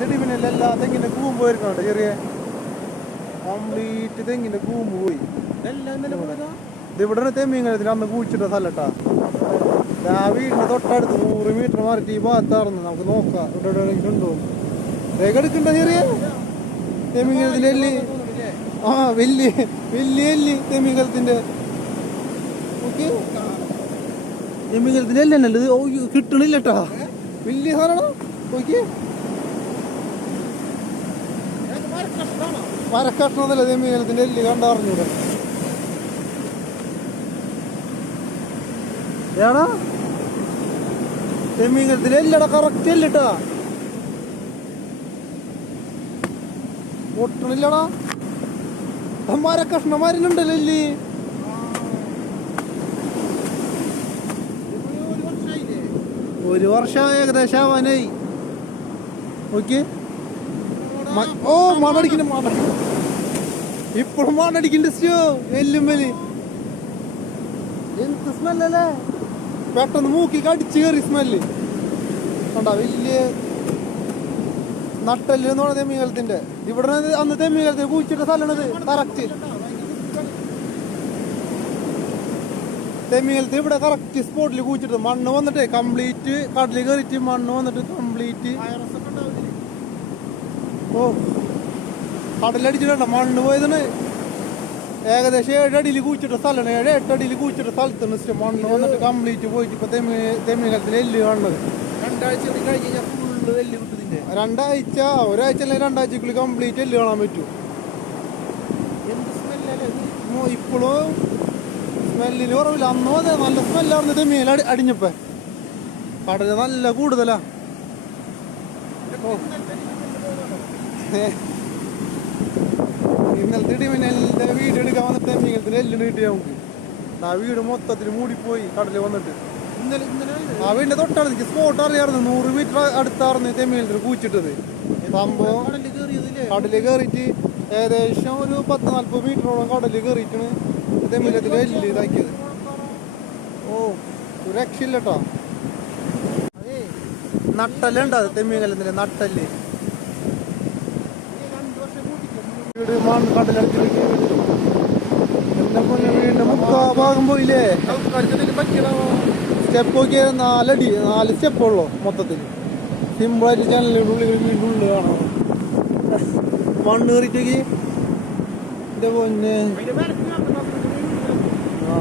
തിടിമിനെല്ലാം എല്ലാ തെങ്ങിന്റെ കൂമ്പ് പോയിരിക്കണോ ചെറിയ കംപ്ലീറ്റ് തെങ്ങിന്റെ കൂമ്പ് പോയി. ഇതിവിടെ തെമ്മിങ്ങനത്തിൽ അന്ന് കുഴിച്ചിട്ട സ്ഥലട്ടാ. ആ വീടിന്റെ തൊട്ടടുത്ത് 100 മീറ്റർ മാറിയിട്ട് ഈ ഭാഗത്താർന്ന് നമുക്ക് നോക്കാം ഇവിടെ ഉണ്ടോ. രേഖ എടുക്കണ്ട ചെറിയ തെമ്മിങ്ങലത്തിന്റെ എല്ലി. ആ വലിയ വലിയ എല്ലി തെമ്മിങ്ങലത്തിന്റെ. ഓക്കെ തെമ്മിങ്ങലത്തിന്റെ എല്ലി തന്നെ ഓ കിട്ടണില്ലട്ടാ. വലിയ സാധനം ഓക്കെ. മരക്കഷ്ണതല്ല തെമ്മിങ്ങലത്തിന്റെ എല്ലി കണ്ടറിഞ്ഞൂടെ. ഏടാ തെമ്മിങ്ങലത്തിന്റെ എല്ലടാ കറക്റ്റ് അല്ലട്ടാ. പൊട്ടണില്ലടാ. മരക്കഷ്ണം മരുന്നുണ്ടല്ലോ എല്ലി. ഒരു വർഷം ഏകദേശം ആവാനായി. ഓക്കെ ഓ മണടിക്കണ്ട ഇപ്പോഴും മണടിക്കണ്ടോ എല്ലും വലി. എന്ത് സ്മെല്ലല്ലേ. പെട്ടെന്ന് മൂക്കി കടിച്ചു കയറി സ്മെല്ല് കണ്ടാ. വലിയ നട്ടല് എന്ന് പറഞ്ഞ തെമ്മിങ്ങലത്തിന്റെ. ഇവിടെ അന്ന് തെമ്മിങ്ങലത്തിന് കുഴിച്ചിട്ട സ്ഥലമാണിത്. കറക്റ്റ് തെമ്മിങ്ങലത്തിന് ഇവിടെ കറക്റ്റ് സ്പോട്ടിൽ കുഴിച്ചിട്ട് മണ്ണ് വന്നിട്ട് കംപ്ലീറ്റ് കടലിൽ കയറിയിട്ട് മണ്ണ് വന്നിട്ട് കംപ്ലീറ്റ്. ഓ കടലടിച്ചിട്ടുണ്ട മണ്ണ് പോയതാണ്. ഏകദേശം 7 അടിയിൽ കുഴിച്ചിട്ട സ്ഥലമാണ്. 7-8 അടിയിൽ കുഴിച്ചിട്ട സ്ഥലത്താണ് മണ്ണ് വന്നിട്ട് കംപ്ലീറ്റ് പോയിട്ട് ഇപ്പൊ തെമ്മിങ്ങലത്തിന് എല്ല് കാണുന്നത്. 2 ആഴ്ച കഴിഞ്ഞ് കഴിഞ്ഞാൽ ഫുള്ള് എല്ല് കിട്ടുന്നില്ലേ. 2 ആഴ്ച ഒരാഴ്ച അല്ലെങ്കിൽ 2 ആഴ്ചക്കുള്ളിൽ കംപ്ലീറ്റ് എല്ല് കാണാൻ പറ്റും. എന്ത് സ്മെല്ലല്ലേ ഇപ്പോഴും. സ്മെല്ലിന് കുറവില്ല. അന്നോ അതെ നല്ല സ്മെല്ലായിരുന്നു തെമ്മിങ്ങൽ അടിഞ്ഞപ്പോ. കടല് നല്ല കൂടുതലാ. ഇന്നലത്തെ ഇടിമിന്നലിന്റെ വീട് എടുക്കാൻ വന്നിട്ട് തെമ്മിങ്ങലത്തിന് എല്ലിന് കിട്ടിയ നമുക്ക്. ആ വീട് മൊത്തത്തിൽ മൂടിപ്പോയി കടല് വന്നിട്ട്. ആ വീടിന്റെ തൊട്ടടുത്ത് സ്പോട്ട് അറിയായിരുന്നു. 100 മീറ്റർ അടുത്തായിരുന്നു തെമ്മിങ്ങലത്തിന് കുഴിച്ചിട്ടത്. സംഭവം കടല് കയറിയിട്ട് ഏകദേശം ഒരു 10-40 മീറ്ററോളം കടല് കയറിയിട്ടാണ് തെമ്മിങ്ങലത്തിന്റെ എല്ല് ഇതാക്കിയത്. ഓ ഒരു രക്ഷയില്ലട്ടോ. നട്ടല്ലുണ്ട് അത് തെമ്മിങ്ങലത്തിന്റെ നട്ടല്. വീട് മണ്ണ് കടലടിച്ചിട്ട് എന്റെ പൊന്നെ വീടിന്റെ മുക്കാ ഭാഗം പോയില്ലേ. സ്റ്റെപ്പ് നോക്കിയാൽ 4 അടി 4 സ്റ്റെപ്പുള്ളൂ മൊത്തത്തിൽ. സിമ്പിളായിട്ട് ജനലിന്റെ ഉള്ളിൽ വീടിന്റെ ഉള്ളിൽ കാണാം മണ്ണ് കയറിയിട്ടേക്ക്. എന്റെ പൊന്നെ ആ